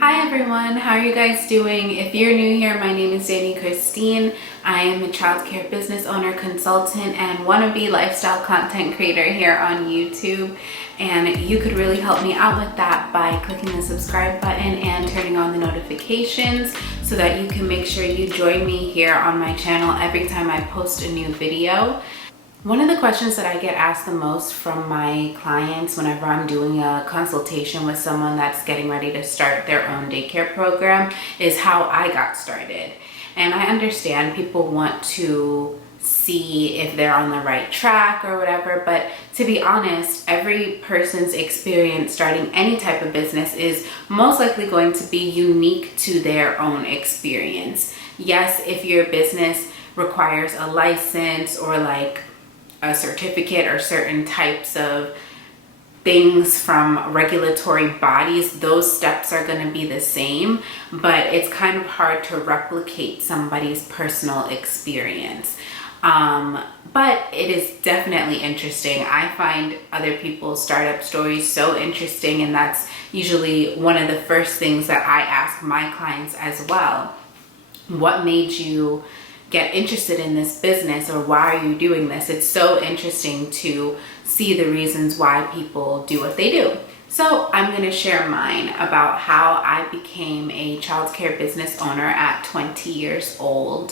Hi everyone, how are you guys doing? If you're new here, my name is Dani Christine. I am a childcare business owner, consultant, and wannabe lifestyle content creator here on YouTube. And you could really help me out with that by clicking the subscribe button and turning on the notifications so that you can make sure you join me here on my channel every time I post a new video. One of the questions that I get asked the most from my clients whenever I'm doing a consultation with someone that's getting ready to start their own daycare program is how I got started. And I understand people want to see if they're on the right track or whatever, but to be honest, every person's experience starting any type of business is most likely going to be unique to their own experience. Yes, if your business requires a license or like a certificate or certain types of things from regulatory bodies, those steps are going to be the same, but it's kind of hard to replicate somebody's personal experience. But it is definitely interesting. I find other people's startup stories so interesting, and that's usually one of the first things that I ask my clients as well. What made you get interested in this business, or why are you doing this? It's so interesting to see the reasons why people do what they do. So I'm going to share mine about how I became a childcare business owner at 20 years old,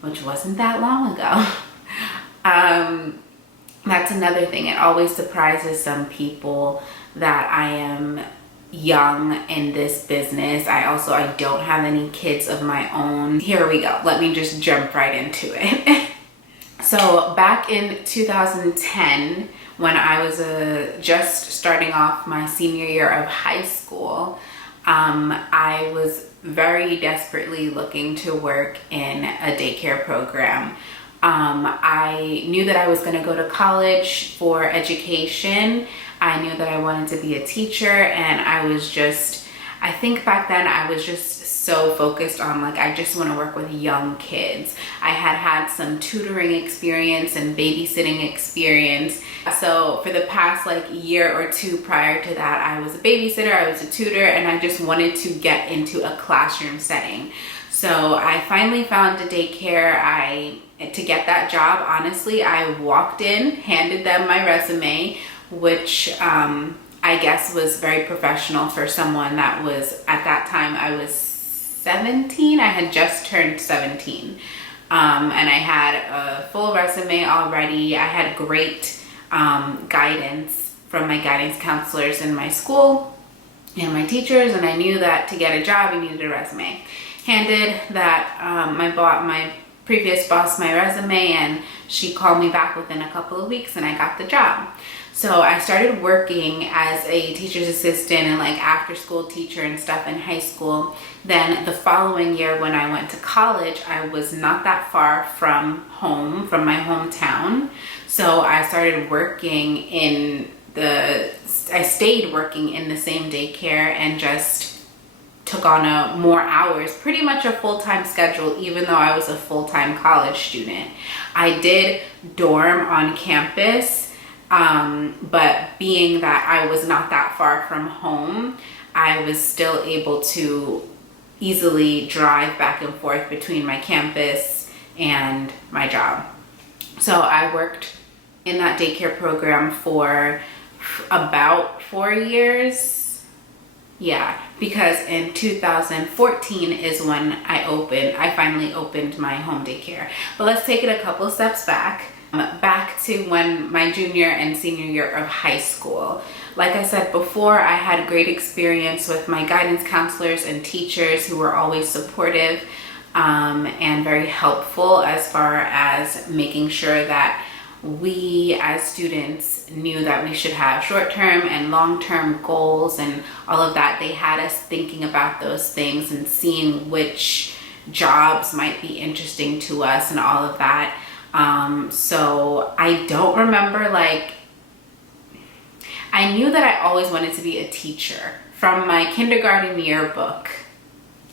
which wasn't that long ago. That's another thing. It always surprises some people that I am young in this business. I don't have any kids of my own. Here we go. Let me just jump right into it. So back in 2010, when I was just starting off my senior year of high school, I was very desperately looking to work in a daycare program. I knew that I was going to go to college for education. I knew that I wanted to be a teacher, and I think back then I was just so focused on like, I just want to work with young kids. I had some tutoring experience and babysitting experience. So for the past like year or two prior to that, I was a babysitter, I was a tutor, and I just wanted to get into a classroom setting. So I finally found a daycare. To get that job, honestly, I walked in, handed them my resume, which I guess was very professional for someone that was, at that time, I was 17. I had just turned 17. And I had a full resume already. I had great guidance from my guidance counselors in my school and my teachers, and I knew that to get a job, you needed a resume. Handed that my previous boss my resume, and she called me back within a couple of weeks, and I got the job. So I started working as a teacher's assistant and like after school teacher and stuff in high school. Then the following year when I went to college, I was not that far from home, from my hometown. So I started working I stayed working in the same daycare and just took on more hours, pretty much a full-time schedule, even though I was a full-time college student. I did dorm on campus, but being that I was not that far from home, I was still able to easily drive back and forth between my campus and my job. So I worked in that daycare program for about 4 years. Yeah, because in 2014 is when I finally opened my home daycare. But let's take it a couple steps back to when my junior and senior year of high school. Like I said before, I had great experience with my guidance counselors and teachers who were always supportive and very helpful as far as making sure that we as students knew that we should have short-term and long-term goals and all of that. They had us thinking about those things and seeing which jobs might be interesting to us and all of that. So I don't remember, I knew that I always wanted to be a teacher from my kindergarten yearbook.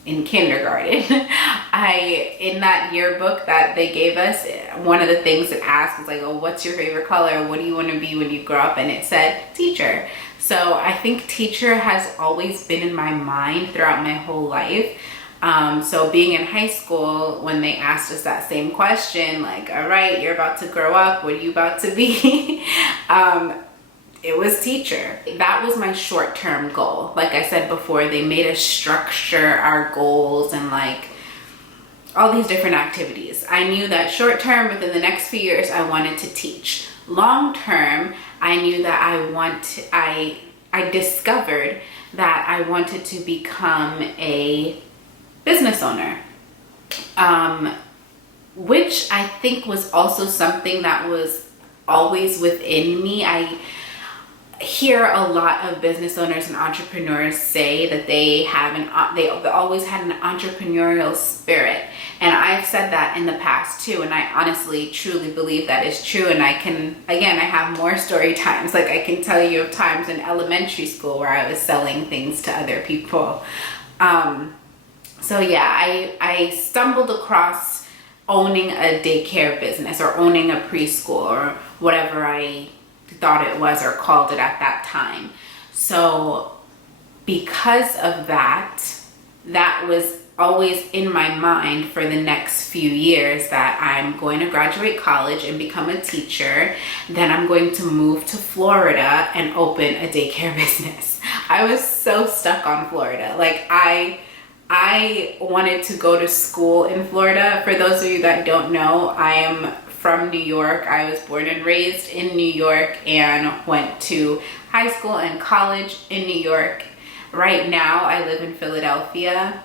In kindergarten, in that yearbook that they gave us, one of the things it asked was like, oh, what's your favorite color? What do you want to be when you grow up? And it said teacher. So I think teacher has always been in my mind throughout my whole life. So being in high school, when they asked us that same question, like, all right, you're about to grow up, what are you about to be? It was teacher. That was my short-term goal. Like I said before, they made us structure our goals and like all these different activities. I knew that short-term, within the next few years, I wanted to teach. Long-term, I knew that I discovered that I wanted to become a business owner, which I think was also something that was always within me. I hear a lot of business owners and entrepreneurs say that they always had an entrepreneurial spirit, and I've said that in the past too, and I honestly truly believe that is true. And I have more story times. Like, I can tell you of times in elementary school where I was selling things to other people. So yeah, I stumbled across owning a daycare business, or owning a preschool, or whatever I thought it was or called it at that time. So because of that, that was always in my mind for the next few years, that I'm going to graduate college and become a teacher. Then I'm going to move to Florida and open a daycare business. I was so stuck on Florida. Like, I wanted to go to school in Florida. For those of you that don't know, I am from New York. I was born and raised in New York and went to high school and college in New York. Right now, I live in Philadelphia,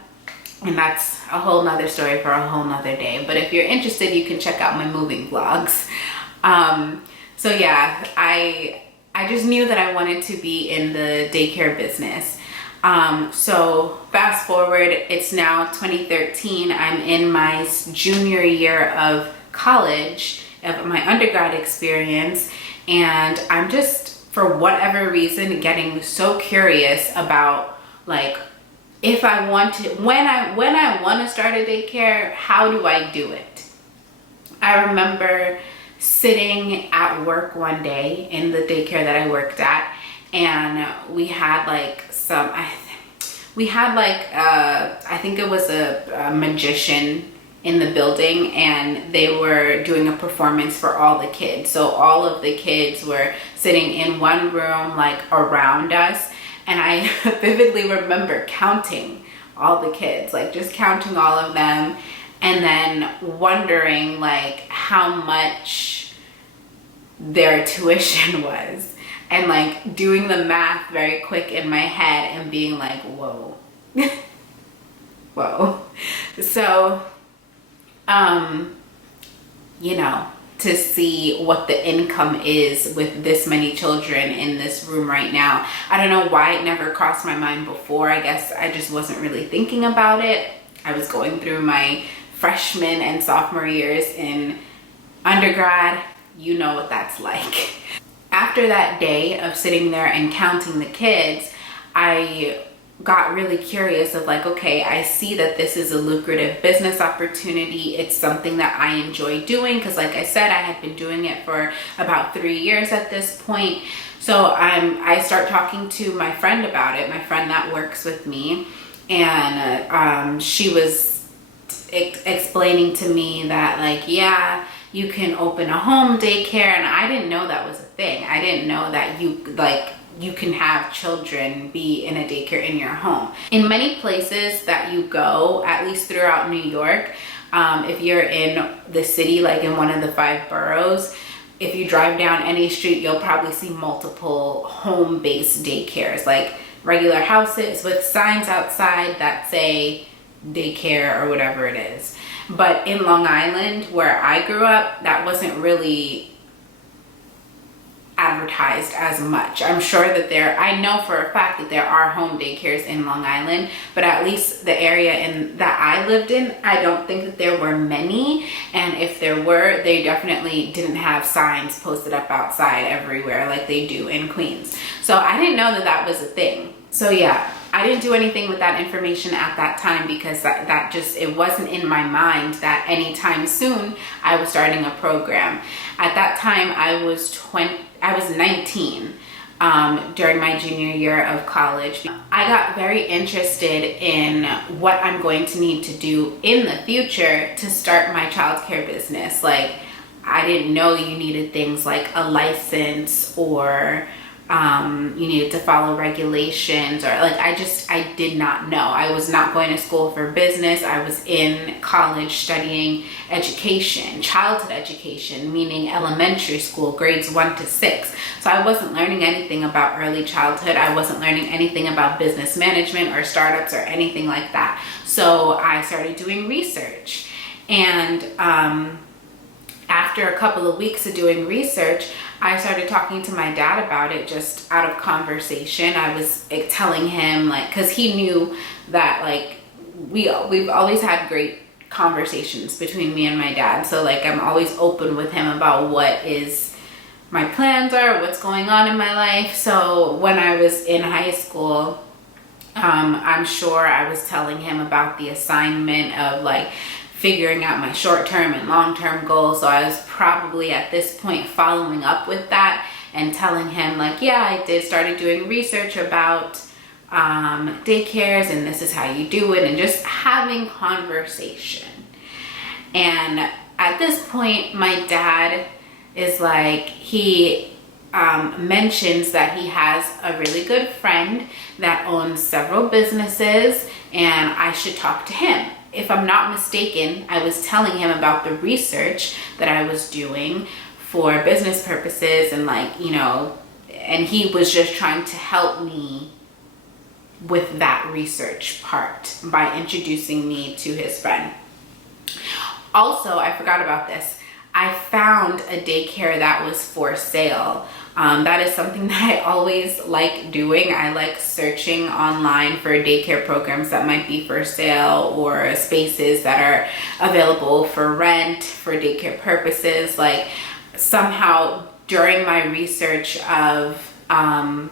and that's a whole nother story for a whole nother day. But if you're interested, you can check out my moving vlogs. So yeah, I just knew that I wanted to be in the daycare business. So fast forward, it's now 2013. I'm in my junior year of college, of my undergrad experience, and I'm just, for whatever reason, getting so curious about, like, if I want to, when I want to start a daycare, how do I do it? I remember sitting at work one day in the daycare that I worked at, and we had like I think it was a magician in the building, and they were doing a performance for all the kids. So all of the kids were sitting in one room, like around us, and I vividly remember counting all the kids, like just counting all of them, and then wondering like how much their tuition was, and like doing the math very quick in my head and being like, whoa. Whoa. So you know, to see what the income is with this many children in this room right now. I don't know why it never crossed my mind before. I guess I just wasn't really thinking about it. I was going through my freshman and sophomore years in undergrad. You know what that's like. After that day of sitting there and counting the kids, I got really curious of like, okay, I see that this is a lucrative business opportunity. It's something that I enjoy doing, because like I said, I had been doing it for about 3 years at this point. So I start talking to my friend about it, my friend that works with me, and she was explaining to me that like, yeah, you can open a home daycare, and I didn't know that was a thing. I didn't know that you can have children be in a daycare in your home. In many places that you go, at least throughout New York, if you're in the city, like in one of the 5 boroughs, if you drive down any street, you'll probably see multiple home-based daycares, like regular houses with signs outside that say daycare or whatever it is. But in Long Island, where I grew up, that wasn't really advertised as much. I'm sure that I know for a fact that there are home daycares in Long Island, but at least the area that I lived in, I don't think that there were many. And if there were, they definitely didn't have signs posted up outside everywhere like they do in Queens. So I didn't know that that was a thing. So yeah, I didn't do anything with that information at that time, because it wasn't in my mind that anytime soon I was starting a program. At that time, I was 19. during my junior year of college. I got very interested in what I'm going to need to do in the future to start my childcare business. Like, I didn't know you needed things like a license, or you needed to follow regulations, or like, I did not know. I was not going to school for business. I was in college studying education, childhood education, meaning elementary school, grades 1 to 6. So I wasn't learning anything about early childhood. I wasn't learning anything about business management or startups or anything like that. So I started doing research, and after a couple of weeks of doing research, I started talking to my dad about it, just out of conversation. I was telling him, like, because he knew that, like, we've always had great conversations between me and my dad. So, like, I'm always open with him about what is my plans are, what's going on in my life. So when I was in high school, I'm sure I was telling him about the assignment of, like, figuring out my short-term and long-term goals. So I was probably at this point following up with that and telling him, like, yeah, I started doing research about daycares, and this is how you do it, and just having conversation. And at this point, my dad is like, he mentions that he has a really good friend that owns several businesses, and I should talk to him. If I'm not mistaken, I was telling him about the research that I was doing for business purposes, and, like, you know, and he was just trying to help me with that research part by introducing me to his friend. Also, I forgot about this. I found a daycare that was for sale. That is something that I always like doing. I like searching online for daycare programs that might be for sale, or spaces that are available for rent for daycare purposes. Like, somehow during my research of how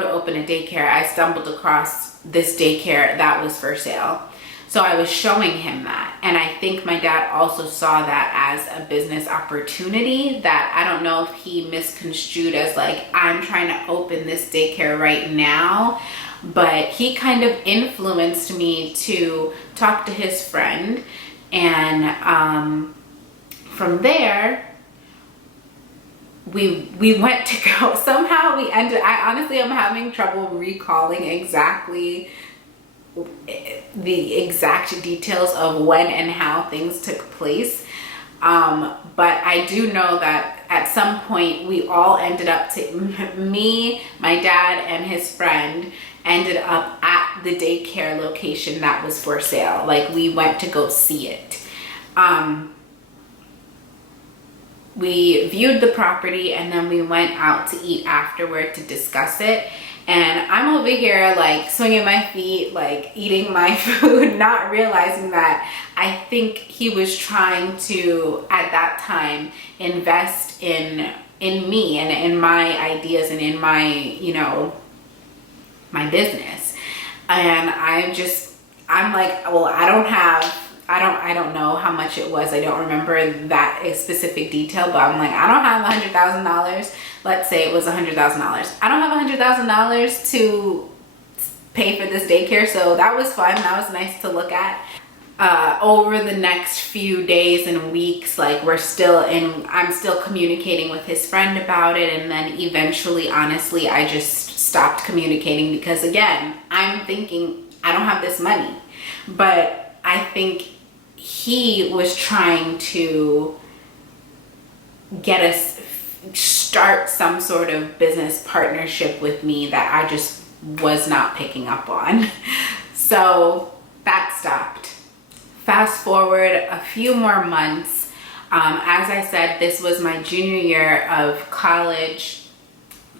to open a daycare, I stumbled across this daycare that was for sale. So I was showing him that, and I think my dad also saw that as a business opportunity that I don't know if he misconstrued as, like, I'm trying to open this daycare right now, but he kind of influenced me to talk to his friend, and from there we went to go. Somehow we ended, I'm having trouble recalling exactly the exact details of when and how things took place, but I do know that at some point we all ended up me, my dad, and his friend ended up at the daycare location that was for sale. Like, we went to go see it. We viewed the property, and then we went out to eat afterward to discuss it. And I'm over here, like, swinging my feet, like, eating my food, not realizing that I think he was trying to, at that time, invest in me and in my ideas and in my, you know, my business. And I'm like, well, I don't know how much it was. I don't remember that specific detail, but I'm like, I don't have $100,000. Let's say it was $100,000. I don't have $100,000 to pay for this daycare. So that was fun. That was nice to look at. Over the next few days and weeks, like, I'm still communicating with his friend about it. And then eventually, honestly, I just stopped communicating because, again, I'm thinking I don't have this money, but I think he was trying to get us start some sort of business partnership with me that I just was not picking up on. So that stopped. Fast forward a few more months. As I said, this was my junior year of college.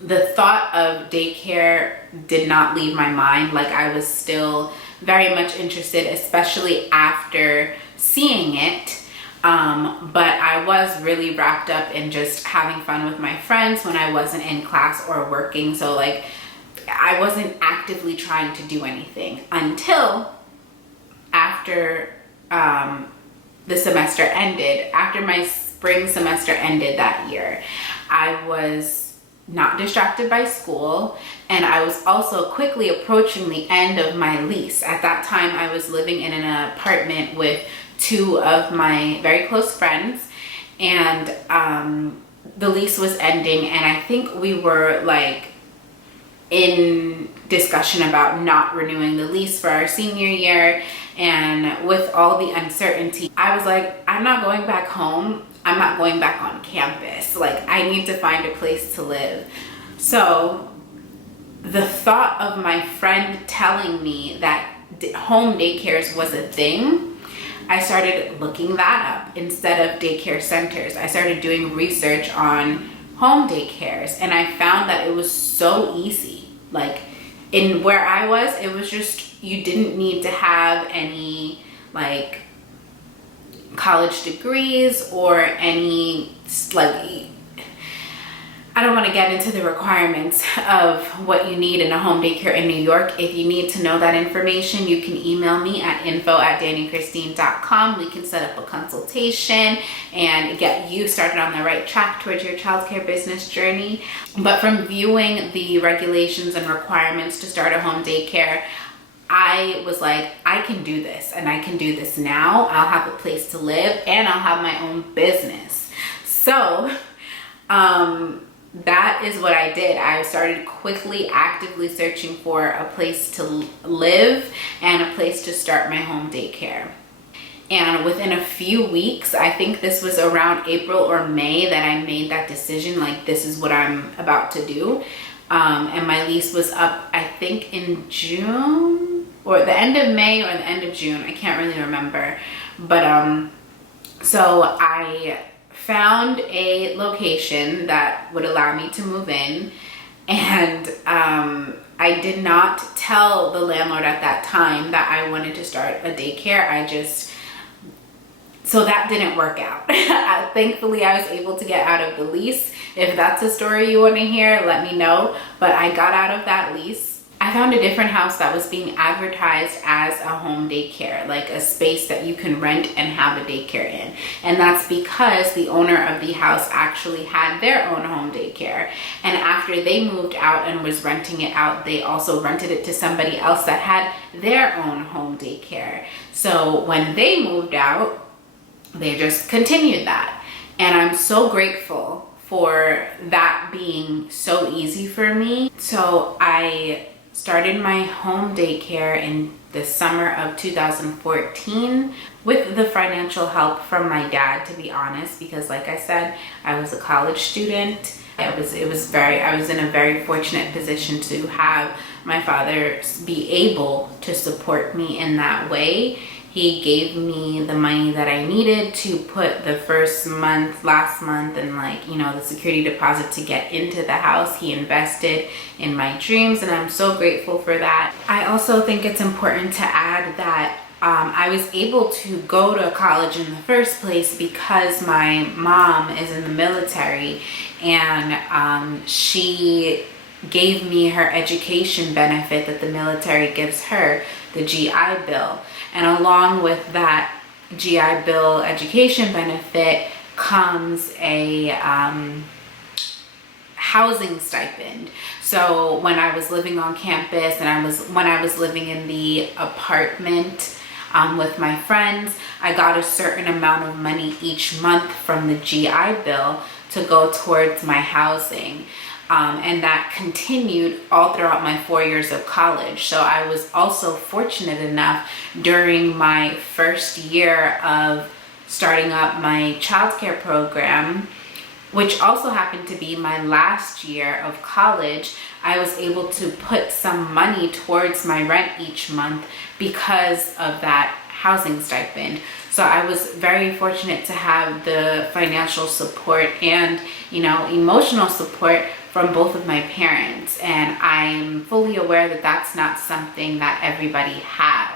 The thought of daycare did not leave my mind. Like, I was still very much interested, especially after seeing it. But I was really wrapped up in just having fun with my friends when I wasn't in class or working. So, like, I wasn't actively trying to do anything until after the semester ended. After my spring semester ended that year, I was not distracted by school, and I was also quickly approaching the end of my lease. At that time, I was living in an apartment with two of my very close friends, and the lease was ending, and I think we were like in discussion about not renewing the lease for our senior year. And with all the uncertainty, I was like, I'm not going back home. I'm not going back on campus. Like, I need to find a place to live. So the thought of my friend telling me that home daycares was a thing, I started looking that up instead of daycare centers. I started doing research on home daycares, and I found that it was so easy. Like, in where I was, it was just, you didn't need to have any like college degrees or any, like, I don't want to get into the requirements of what you need in a home daycare in New York. If you need to know that information, you can email me at info@danichristine.com. We can set up a consultation and get you started on the right track towards your childcare business journey. But from viewing the regulations and requirements to start a home daycare, I was like, I can do this, and I can do this now. I'll have a place to live, and I'll have my own business. So, that is what I did. I started quickly, actively searching for a place to live and a place to start my home daycare. And within a few weeks, I think this was around April or May that I made that decision, like, this is what I'm about to do. And my lease was up, I think, in June, or the end of May or the end of June. I can't really remember. But so I found a location that would allow me to move in, and I did not tell the landlord at that time that I wanted to start a daycare. So that didn't work out. Thankfully, I was able to get out of the lease. If that's a story you want to hear, let me know. But I got out of that lease. I found a different house that was being advertised as a home daycare, like a space that you can rent and have a daycare in. And that's because the owner of the house actually had their own home daycare. And after they moved out and was renting it out, they also rented it to somebody else that had their own home daycare. So when they moved out, they just continued that. And I'm so grateful for that being so easy for me. So I started my home daycare in the summer of 2014 with the financial help from my dad, to be honest, because like I said, I was a college student. I was in a very fortunate position to have my father be able to support me in that way. He gave me the money that I needed to put the first month, last month, and the security deposit to get into the house. He invested in my dreams, and I'm so grateful for that. I also think it's important to add that I was able to go to college in the first place because my mom is in the military, and she gave me her education benefit that the military gives her, the GI Bill. And along with that GI Bill education benefit comes a housing stipend. So when I was living on campus and when I was living in the apartment with my friends, I got a certain amount of money each month from the GI Bill to go towards my housing. And that continued all throughout my 4 years of college. So I was also fortunate enough during my first year of starting up my childcare program, which also happened to be my last year of college, I was able to put some money towards my rent each month because of that housing stipend. So I was very fortunate to have the financial support and, emotional support from both of my parents. And I'm fully aware that that's not something that everybody has.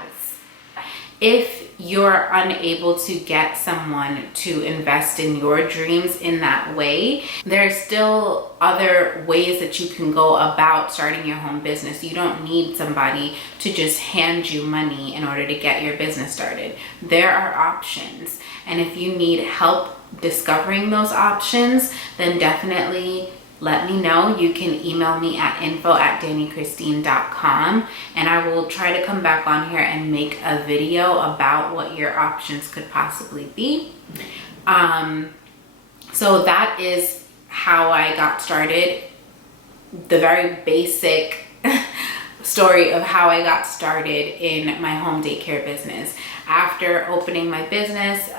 If you're unable to get someone to invest in your dreams in that way, there's still other ways that you can go about starting your home business. You don't need somebody to just hand you money in order to get your business started. There are options. And if you need help discovering those options, then definitely let me know. You can email me at info@danichristine.com, and I will try to come back on here and make a video about what your options could possibly be. So that is how I got started. The very basic story of how I got started in my home daycare business. After opening my business,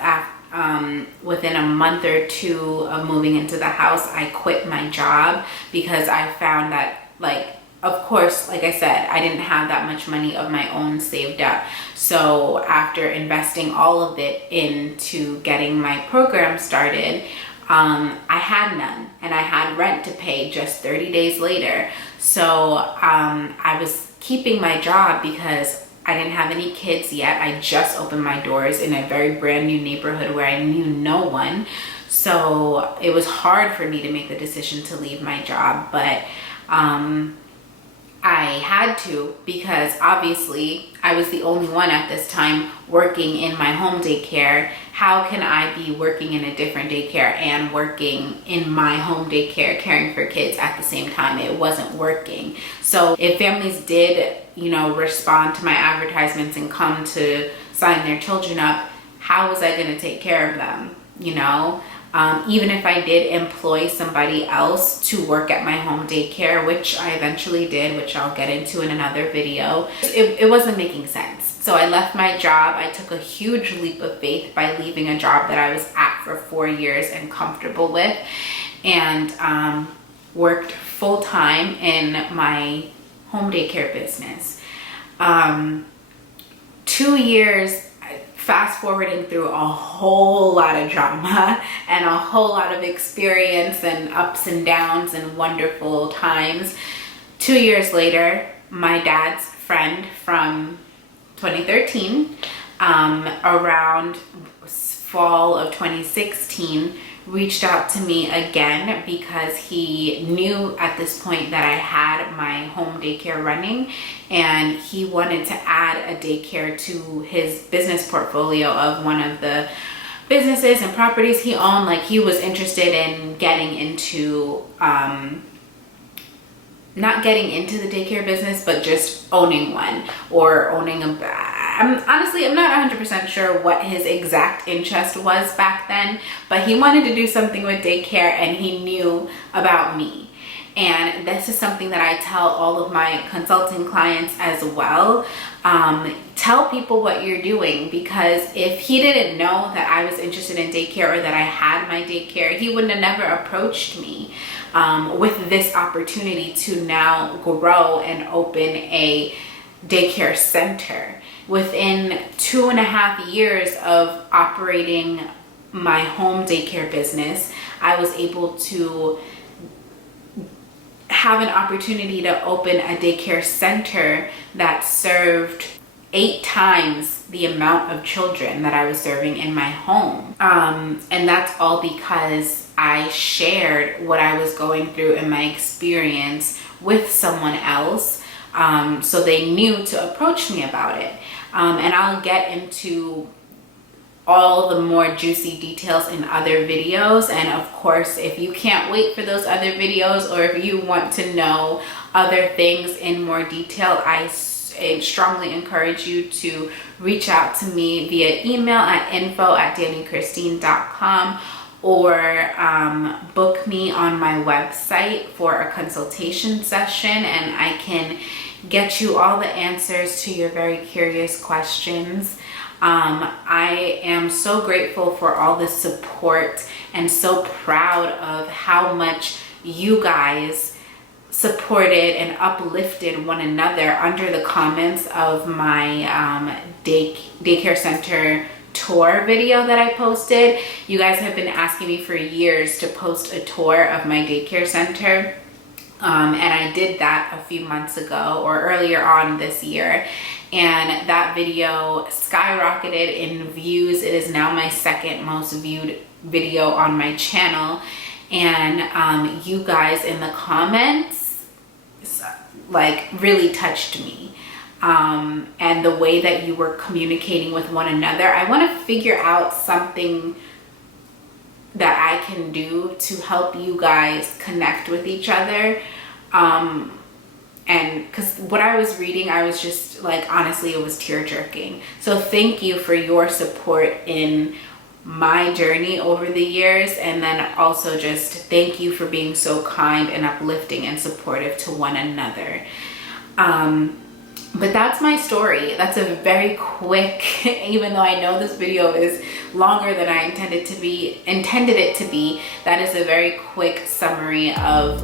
within a month or two of moving into the house, I quit my job because I found that, like, of course, like I said, I didn't have that much money of my own saved up. So after investing all of it into getting my program started, I had none, and I had rent to pay just 30 days later. So I was keeping my job because I didn't have any kids yet. I just opened my doors in a very brand new neighborhood where I knew no one. So it was hard for me to make the decision to leave my job, but I had to, because obviously I was the only one at this time working in my home daycare. How can I be working in a different daycare and working in my home daycare caring for kids at the same time? It wasn't working. So if families did, respond to my advertisements and come to sign their children up, how was I going to take care of them? Even if I did employ somebody else to work at my home daycare, which I eventually did, which I'll get into in another video, it wasn't making sense. So I left my job. I took a huge leap of faith by leaving a job that I was at for 4 years and comfortable with, and worked full time in my home daycare business. 2 years, fast forwarding through a whole lot of drama and a whole lot of experience and ups and downs and wonderful times. 2 years later, my dad's friend from 2013, around fall of 2016, reached out to me again because he knew at this point that I had my home daycare running, and he wanted to add a daycare to his business portfolio of one of the businesses and properties he owned. Like, he was interested in getting into, not getting into the daycare business, but just owning one, or owning I'm not 100% sure what his exact interest was back then, but he wanted to do something with daycare, and he knew about me. And this is something that I tell all of my consulting clients as well. Tell people what you're doing, because if he didn't know that I was interested in daycare or that I had my daycare, he would have never approached me with this opportunity to now grow and open a daycare center. Within 2.5 years of operating my home daycare business, I was able to have an opportunity to open a daycare center that served 8 times the amount of children that I was serving in my home. And that's all because I shared what I was going through in my experience with someone else. So they knew to approach me about it. And I'll get into all the more juicy details in other videos. And of course, if you can't wait for those other videos, or if you want to know other things in more detail, I strongly encourage you to reach out to me via email at info@danichristine.com, or book me on my website for a consultation session, and I can get you all the answers to your very curious questions. I am so grateful for all the support, and so proud of how much you guys supported and uplifted one another under the comments of my daycare center tour video that I posted. You guys have been asking me for years to post a tour of my daycare center. And I did that a few months ago, or earlier on this year, and that video skyrocketed in views. It is now my second most viewed video on my channel, and you guys in the comments like really touched me, and the way that you were communicating with one another. I want to figure out something that I can do to help you guys connect with each other. And because what I was reading, I was just like, honestly, it was tear jerking. So thank you for your support in my journey over the years, and then also just thank you for being so kind and uplifting and supportive to one another. But that's my story. That's a very quick, even though I know this video is longer than I intended it to be, that is a very quick summary of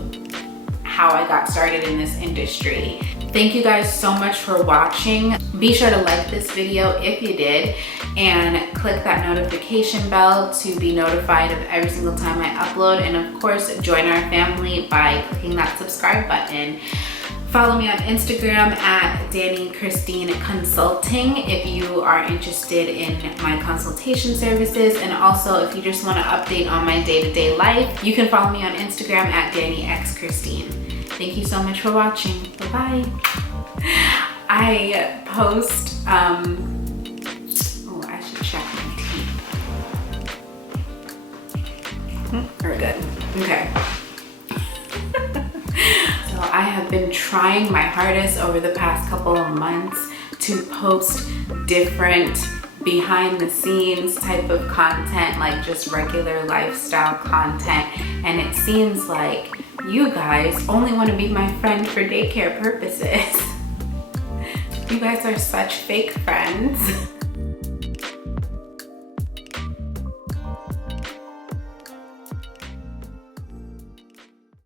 how I got started in this industry. Thank you guys so much for watching. Be sure to like this video if you did, and click that notification bell to be notified of every single time I upload. And of course, join our family by clicking that subscribe button. Follow me on Instagram at Dani Christine Consulting if you are interested in my consultation services. And also, if you just want to update on my day-to-day life, you can follow me on Instagram at Dani X Christine. Thank you so much for watching. Bye-bye. I post, oh, I should check my teeth. We're good. Okay. So I have been trying my hardest over the past couple of months to post different behind the scenes type of content, like just regular lifestyle content. And it seems like you guys only want to be my friend for daycare purposes. You guys are such fake friends.